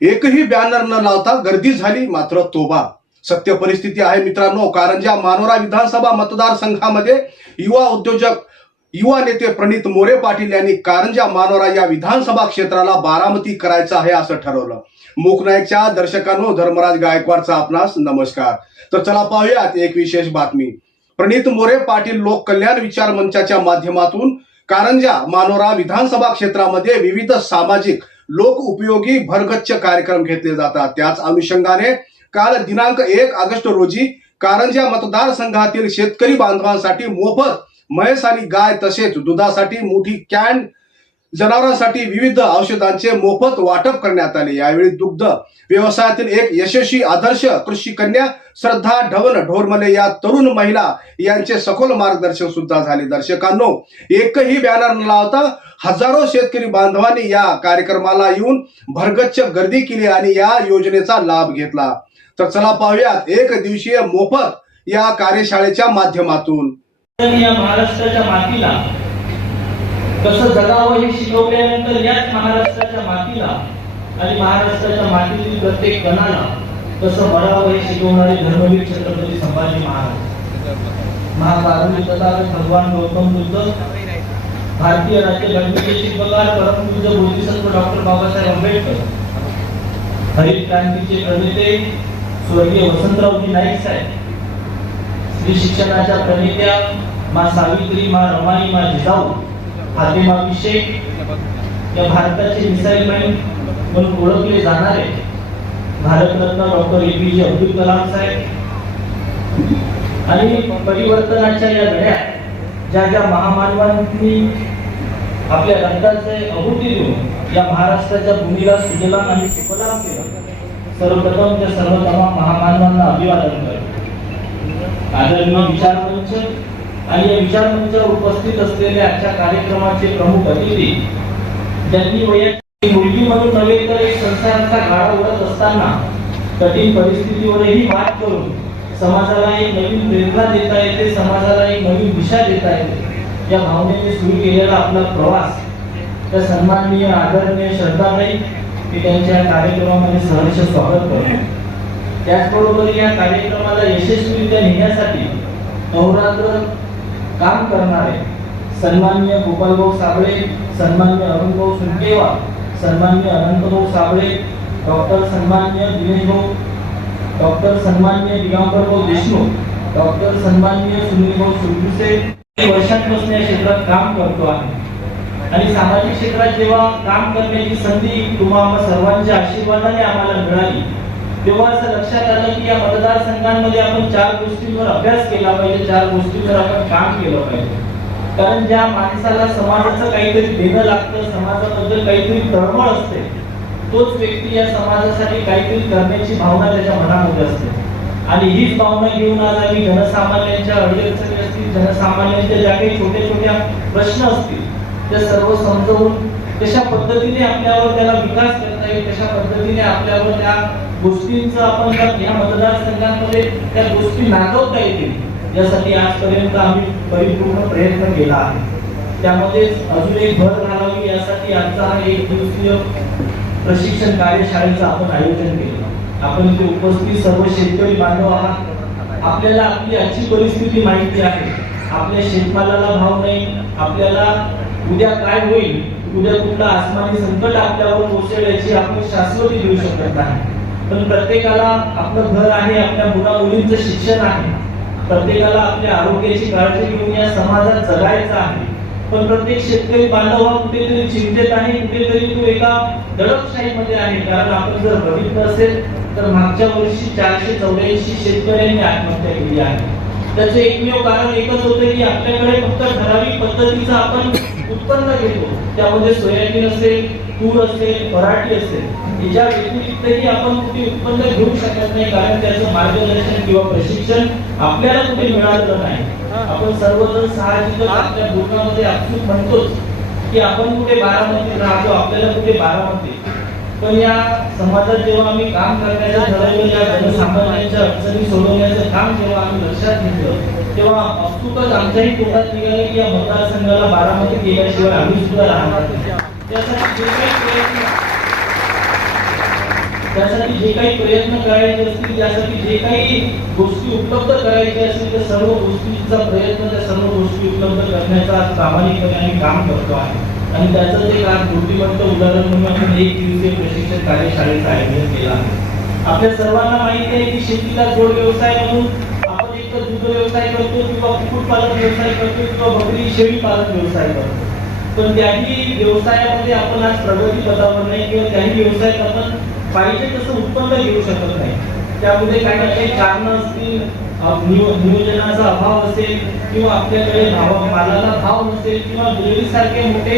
एकही बॅनर न लावता गर्दी झाली मात्र तोबा. सत्य परिस्थिती आहे मित्रांनो कारंजा मानोरा विधानसभा मतदारसंघामध्ये युवा उद्योजक युवा नेते प्रणित मोरे पाटील यांनी कारंजा मानोरा या विधानसभा क्षेत्राला बारामती करायचं आहे असं ठरवलं. मूकनायकच्या दर्शकांनो धर्मराज गायकवाडचा आपणास नमस्कार. तर चला पाहूयात एक विशेष बातमी. प्रणित मोरे पाटील लोक कल्याण विचार मंचाच्या माध्यमातून कारंजा मानोरा विधानसभा क्षेत्रामध्ये विविध सामाजिक लोक उपयोगी भरगच्च कार्यक्रम घेतले जातात. त्याच अनुषंगाने काल दिनांक एक ऑगस्ट रोजी कारंजा मतदारसंघातील शेतकरी बांधवांसाठी मोफत म्हैस आणि गाय तसेच दुधासाठी मोठी कॅन जनावरांसाठी विविध औषधांचे मोफत वाटप करण्यात आले. यावेळी दुग्ध व्यवसायातील एक यशस्वी आदर्श कृषी कन्या श्रद्धा ढवल ढोरमले या तरुण महिला यांचे सखोल मार्गदर्शन सुद्धा झाले. दर्शकांनो एकही बॅनर न लावता हजारो शेतकरी बांधवांनी या कार्यक्रमाला येऊन भरगच्च गर्दी केली आणि या योजनेचा लाभ घेतला. तर चला पाहूयात एक दिवसीय मोफत या कार्यशाळेच्या माध्यमातून. या महाराष्ट्राच्या मातीला कसं जगावं हे शिकवल्यानंतर याच महाराष्ट्राच्या मातीला आणि महाराष्ट्राच्या मातीतील प्रत्येक कणाला कसं मरावं हे शिकवणारे धर्मवीर छत्रपती संभाजी महाराज. महाभारत तथागत भगवान गौतम बुद्ध भारतीय राज्यघटनेचे शिल्पकार परमपूज्य बोधिसत्व डॉक्टर बाबासाहेब आंबेडकर हरित क्रांतीचे प्रणेते स्वर्गीय वसंतरावजी नाईक साहेब स्त्री शिक्षणाच्या प्रणेत्या मा सावित्री मा रमाई मा जिजाऊ फातिमा शेख या भारताचे मिसाईल मॅन म्हणून ओळखले जाणारे भारतरत्न डॉक्टर ए पी जे अब्दुल कलाम साहेब. आणि परिवर्तनाच्या या लढ्यात ज्या ज्या महामानवांनी आपल्या रक्ताचे आहुती देऊन या महाराष्ट्राच्या भूमीला सुजलाम आणि सुफलाम केलं सर्वप्रथम त्या सर्व तमाम महामानवांना अभिवादन करतो. आदरणीय विचारमंच आणि या विचारमंचावर उपस्थित असलेल्या आजच्या कार्यक्रमाचे प्रमुख अतिथी ज्यांनी वैयक्तिक मुलगी म्हणून नव्हे तर एक संसाराचा गाडा उडत असताना कठीण परिस्थितीवरही मात करून समाजाला एक नवीन प्रेरणा देता येते समाजाला एक नवीन दिशा देता येते. या भावनेने सुरू केलेला आपला प्रवास त्या सन्माननीय आदरणीय श्रद्धाबाई मी त्यांच्या कार्यक्रमामध्ये सहर्ष स्वागत करतो. त्याचबरोबर या कार्यक्रमाला यशस्वीरित्या नेण्यासाठी नवरात्र काम करणारे सन्मान्य गोपालभाऊ साबळे सन्मान्य अरुणभाऊ सुनकेवार सन्मान्य अनंतभाऊ साबळे डॉक्टर सन्मान्य दिनेशभाऊ डॉक्टर सन्मान्य दिगंबरभाऊ देशमुख डॉक्टर सन्मान्य सुनीलभाऊ सुरगुसे वर्षांपासून या क्षेत्रात काम करतो आहे. आणि सामाजिक क्षेत्रात जेव्हा काम करण्याची संधी तुम्हाला सर्वांच्या आशीर्वादाने आम्हाला मिळाली तेव्हा असं लक्षात आलं की या मतदारसंघांमध्ये आपण चार गोष्टींवर अभ्यास केला पाहिजे चार गोष्टींवर आपण काम केलं पाहिजे. कारण ज्या माणसाला समाजाचं काहीतरी देणं लागतं समाजाबद्दल काहीतरी तळमळ असते तोच व्यक्ती या समाजासाठी काहीतरी करण्याची भावना त्याच्या मनामध्ये असते. आणि हीच भावना घेऊन आज आम्ही जनसामान्यांच्या अडचणी असतील जनसामान्यांच्या ज्या काही छोट्या छोट्या प्रश्न असतील त्या सर्व समजवून कशा पद्धतीने आपल्यावर त्याला विकास करता येईल कशा पद्धतीने आपल्यावर त्या गोष्टींचा आपण या मतदारसंघांमध्ये त्या गोष्टी नागवता येतील यासाठी आजपर्यंत आम्ही परिपूर्ण प्रयत्न केला आहे. त्यामध्ये अजून एक भर घालावी यासाठी आजचा हा एक दिवसीय प्रशिक्षण कार्यशाळेचं आपण आयोजन केलं. आपण इथे उपस्थित सर्व शेतकरी बांधव आहात. आपल्याला आपली आजची परिस्थिती माहिती आहे. आपल्या शेतमालाला भाव नाही. आपल्याला उद्या काय होईल? उद्या कुठला आसमानी संकट आपल्यावर कोसळल्याची आपण शाश्वती देऊ शकत नाही. पण प्रत्येकाला आपलं घर आहे आपल्या मुला मुलींचं शिक्षण आहे. प्रत्येकाला आपल्या आरोग्याची काळजी घेऊन या समाजात जगायचं आहे. पण प्रत्येक शेतकरी बांधव हा कुठेतरी चिंतेत आहे कुठेतरी तो एका दडपशाहीमध्ये आहे. कारण आपण जर बघितलं असेल तर मागच्या वर्षी चारशे चौऱ्याऐंशी शेतकऱ्यांनी आत्महत्या केली आहे. त्याचं एकमेव कारण एकच होतं की आपल्याकडे फक्त ठराविक पद्धतीचा आपण उत्पन्न घेतो. त्यामध्ये सोयाबीन असेल तूर असेल पराठी असेल याच्या व्यतिरिक्तही आपण कुठे उत्पन्न घेऊ शकत नाही कारण त्याचं मार्गदर्शन किंवा प्रशिक्षण आपल्याला कुठे मिळालेलं नाही. आपण सर्वजण साहजिकच आपल्या बोलण्यामध्ये आपसूक म्हणतोच की आपण कुठे बारामतीत राहतो आपल्याला कुठे बारामती. पण या समाजात जेव्हा आम्ही काम करण्याचं ठरवलं या जनसामान्यांच्या अडचणी सोडवण्याचं काम जेव्हा आम्ही लक्षात घेतलं तेव्हा अचूकच आमच्याही तोंडात निघाले की या मतदारसंघाला बारामती केल्याशिवाय आम्ही सुद्धा राहणार त्यासाठी जे काही प्रयत्न करायचे असतील त्यासाठी जे काही गोष्टी उपलब्ध करायच्या असतील त्या सर्व गोष्टींचा प्रयत्न त्या सर्व गोष्टी उपलब्ध करण्याचा प्रामाणिकपणे आम्ही काम करतो आहे. आणि त्याचं एक काम बुद्धिमत्त उदाहरण म्हणून आपण एक दिवसीय प्रशिक्षण कार्यशाळेचं आयोजन केलं आहे. आपल्या सर्वांना माहिती आहे की शेतीला जोड व्यवसाय म्हणून व्यवसाय करतो किंवा कुक्कुटपालन व्यवसाय करतो किंवा बकरी शेळी पालन व्यवसाय करतो. पण त्याही व्यवसायामध्ये आपण आज प्रगती पदावर नाही किंवा त्याही व्यवसायात आपण पाहिजे तसं उत्पन्न घेऊ शकत नाही. त्यामध्ये काही ना काही कारणं असतील नियोजनाचा अभाव असेल किंवा आपल्याकडे मालाला भाव नसेल किंवा सारखे मोठे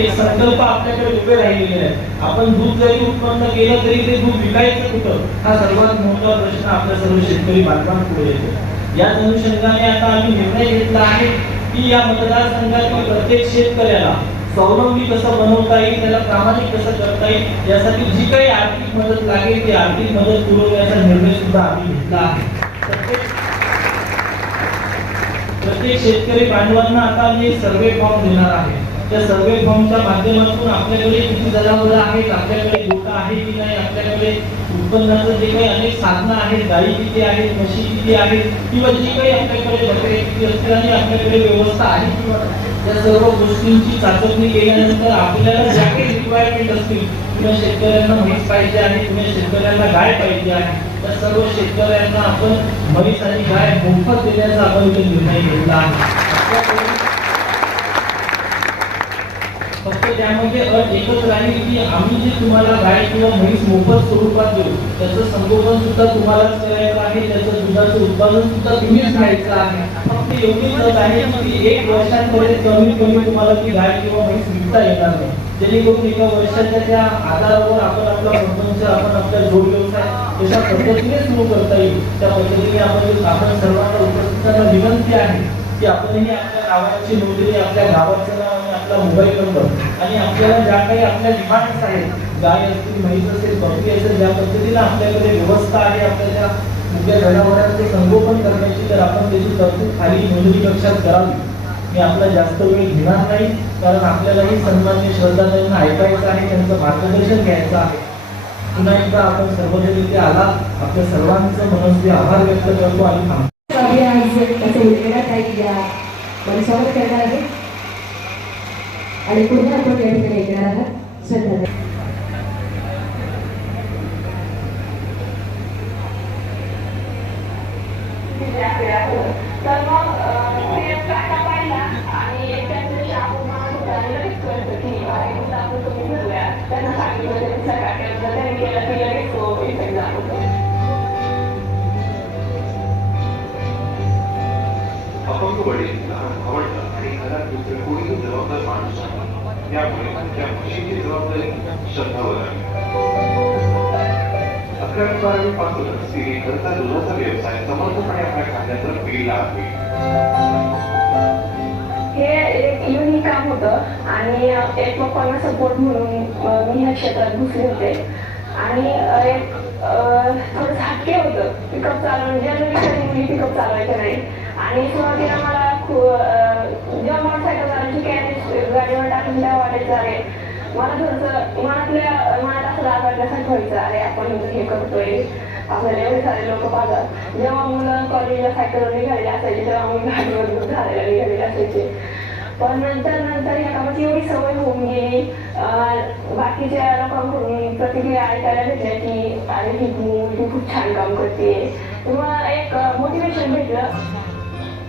एक संकल्प आपल्याकडे उभे राहिलेले आहेत. आपण दूध जरी उत्पन्न केलं तरी ते दूध विकायचं कुठं? हा सर्वात मोठा प्रश्न आपल्या सर्व शेतकरी बांधवांपुढे येतो. याच अनुषंगाने आता आम्ही निर्णय घेतला आहे की या मतदारसंघातील प्रत्येक शेतकऱ्याला स्वावलंबी कसं बनवता येईल त्याला प्रामाणिक कसं करता येईल यासाठी जी काही आर्थिक मदत लागेल ती आर्थिक मदत पुरवण्याचा निर्णय सुद्धा आम्ही घेतला आहे. प्रत्येक प्रत्येक शेतकरी बांधवांना आता मी सर्वे फॉर्म देणार आहे. त्या सर्वे फॉर्मच्या माध्यमातून आपल्याकडे किती जनावरं आहेत आपल्याकडे गोटा आहे की नाही आपल्याकडे उत्पन्नाचं जे काही अनेक साधनं आहेत गाई किती आहेत म्हशी किती आहेत किंवा जी काही आपल्याकडे बकरे किती असतील आणि आपल्याकडे व्यवस्था आहे किंवा त्या सर्व गोष्टींची चाचपणी केल्यानंतर आपल्याला ज्या काही रिक्वायरमेंट असतील किंवा शेतकऱ्यांना म्हैस पाहिजे आहे किंवा शेतकऱ्यांना गाय पाहिजे आहे त्या सर्व शेतकऱ्यांना आपण म्हैस आणि गाय मोफत देण्याचा आपण निर्णय घेतला आहे. फक्त त्यामध्ये अट एकच राहील की आम्ही जे तुम्हाला गाय किंवा म्हैस मोफत स्वरूपात देऊ त्याचं संगोपन सुद्धा तुम्हालाच करायचं आहे त्याचं दुधाचं उत्पादन सुद्धा तुम्हीच घ्यायचं आहे. फक्त एवढीच अट आहे की एक वर्षांपर्यंत कमी कमी तुम्हाला ती गाय किंवा म्हैस विकता येणार नाही. जेणेकरून एका वर्षाच्या त्या आधारावर आपण आपला प्रपंच आपण आपला जोड व्यवसाय तशा पद्धतीने सुरू करता येईल त्या पद्धतीने आपण आपण सर्वांना उपस्थितांना विनंती आहे की आपणही आपल्या नावाची नोंदणी आपल्या गावाचं नाव आपला मोबाईल नंबर आणि आपल्याला ज्या काही आपल्या डिमांड्स आहेत गाय असतील म्हैस असेल बकरी असेल ज्या पद्धतीनं आपल्याकडे व्यवस्था आहे आपल्या त्या मुख्य जनावरांचे संगोपन करण्याची तर आपण त्याची तरतूद खाली नोंदणी कक्षात करावी. मी आपला जास्त वेळ घेणार नाही कारण आपल्यालाही सन्मान्य त्यांना ऐकायचं आहे त्यांचं मार्गदर्शन घ्यायचं आहे. पुन्हा एकदा आपण सर्वजण इथे आला आपल्या सर्वांचं मनस्वी आभार व्यक्त करतो आणि थांबतो कवी आज त्याचे वेगवेगळ्या काही या मंचावर करणार आहे आणि पुन्हा आपण या ठिकाणी ऐकणार आहात श्रद्धा तर मग ते काटा पाहिला आणि त्याच्या दिवशी आपण म्हणत होता आणि घरात दुसरं कोणी जबाबदार माणूस नाही. त्यामुळे त्या खुशीची जबाबदारी श्रद्धावर आली अकरावी बारावी पासून स्त्री घरचा दुधाचा व्यवसाय समर्थपणे आपल्या खात्यात पिढीला आहे. हे एक युनिक काम होतं आणि एक पप्पांना सपोर्ट म्हणून मी ह्या क्षेत्रात घुसले होते. आणि एक अं, थोडंसं हटके होतं. पिकअप चालवून जनरली कधी मुली पिकअप चालवायचं नाही आणि सुरुवातीला मला खूप गाडीवर टाकून त्या वाटायचं अरे मला थोडंसं मनातल्या मनात असं राग व्हायचं अरे आपण हे करतोय. आपल्याला एवढे सारे लोक पाहतात जेव्हा मुलं कॉलेजला सायकलवर निघालेले असायचे तेव्हा मुलं गाडीवर झालेला निघालेले असायचे. पण नंतर नंतर या कामाची एवढी सवय होऊन गेली. बाकीच्या लोकांकडून प्रतिक्रिया ऐकायला भेटल्या की अरे ही मुलगी खूप छान काम करते. किंवा एक मोटिवेशन भेटलं.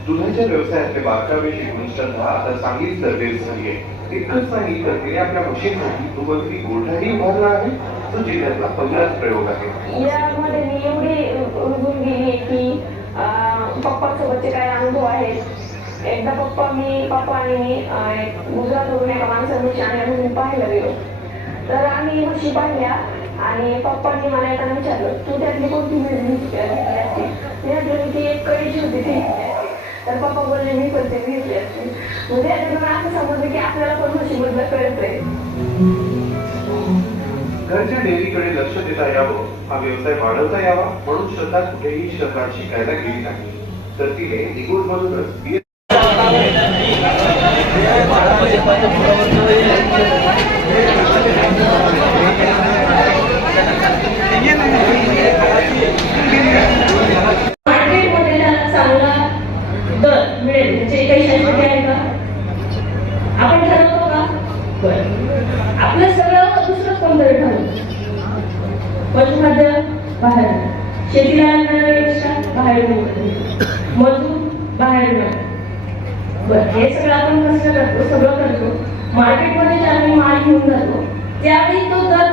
दुधाच्या व्यवसायातले बारकावे शिकून श्रद्धा आता चांगलीच तरबेज झाली आहे. इतकंच नाही तर तिने आपल्या मशीनसाठी दुबकरी गोठाही उभारला आहे तो जिल्ह्यातला पहिलाच प्रयोग आहे. यामध्ये मी एवढी रुजून गेली की पप्पासोबतचे काय अनुभव आहेत? एकदा पप्पा मी पप्पा आणि मी गुजरातवरून एका माणसाने चांगल्या पाहायला गेलो. तर आम्ही म्हशी पाहिल्या आणि पप्पांनी मला एकाने विचारलं तू त्यातली कोणती म्हैस मी म्हटलं की एक कळीची होती ती. तर पप्पा बोलले मी कोणते ती घेतली म्हणजे त्याच्यातून असं समजलं की आपल्याला पण म्हशीबद्दल कळतंय घरच्या डेअरीकडे लक्ष देता यावं. हा व्यवसाय वाढवता यावा. म्हणून श्रद्धा कुठेही शहरात शिकायला गेली नाही. तर तिने निगूड मधूनच बी मिळेल याचे म्हणजे काही शाश्वती आहे का? आपण ठरवतो का? आपलं सगळं दुसरं कोणतरी ठरवतो? पशुखाद्य बाहेर. शेतीला लागणाऱ्यापेक्षा बाहेर मजूर बाहेर बर हे सगळं आपण कसं करतो? सगळं करतो. मार्केटमध्ये आम्ही माल घेऊन जातो त्यावेळी तो दर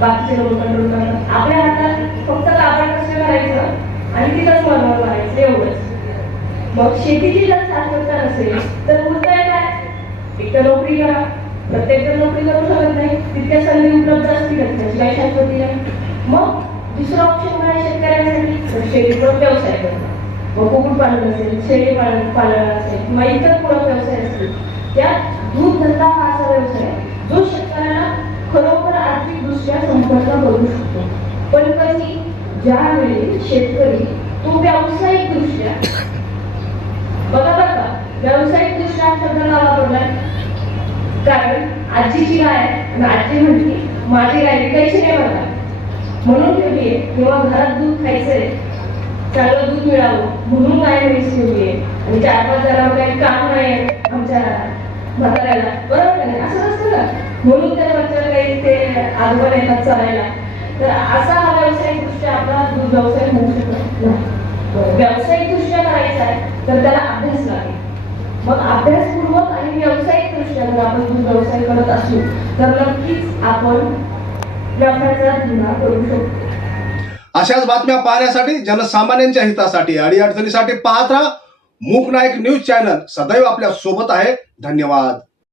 बाकीचे लोक कंट्रोल करतात. आपल्या हातात फक्त कापड कसं करायचं आणि तिथंच बनवून पाहायचं एवढंच. मग शेतीची जर शाश्वतता नसेल तर उरतंय काय एक तर नोकरी करा. प्रत्येक जण नोकरी करू शकत नाही. तितक्या संधी उपलब्ध असतील त्याची काही शाश्वती नाही. मग दुसरा ऑप्शन म्हणजे काय शेतकऱ्यांसाठी तर शेतीपूरक व्यवसाय करतो मग कुक्कुटपालन असेल शेळी पालन पालन असेल किंवा इतर पूरक व्यवसाय असतील. त्यात दूध धंदा हा असा व्यवसाय आहे. जो शेतकऱ्याला खरोखर आर्थिकदृष्ट्या संपर्क करू शकतो. पण कधी ज्यावेळी शेतकरी तो व्यावसायिक दृष्ट्या बघा बघा व्यावसायिक दृष्ट्या शब्द का वापरलाय? कारण आजीची गाय आणि आजी म्हणते माझी गाय विकायची नाही मला. म्हणून ठेवली आहे किंवा घरात दूध खायचंय चांगलं दूध मिळावं म्हणून गाय म्हैस ठेवली आहे आणि चार पाच जणांवर काही काम नाही आहे आमच्या म्हाताऱ्याला. बरोबर का नाही? असं नसतं ना. म्हणून त्या बच्चाला काही ते आजोबा येतात चालायला? तर असा हा व्यावसायिक दृष्ट्या आपला दूध व्यवसाय होऊ शकत नाही. व्यावसायिक दृष्ट्या करायचा आहे तर त्याला अभ्यास लागेल. मग अभ्यासपूर्वक आणि व्यावसायिक दृष्ट्या जर आपण दूध व्यवसाय करत असू तर नक्कीच आपण नफ्याचा धंदा करू शकतो. अशाच बातम्या पाहण्यासाठी जनसामान्यांच्या हितासाठी अडीअडचणीसाठी पाहत राहा. मूक नायक न्यूज चॅनल सदैव आपल्यासोबत आहे. धन्यवाद.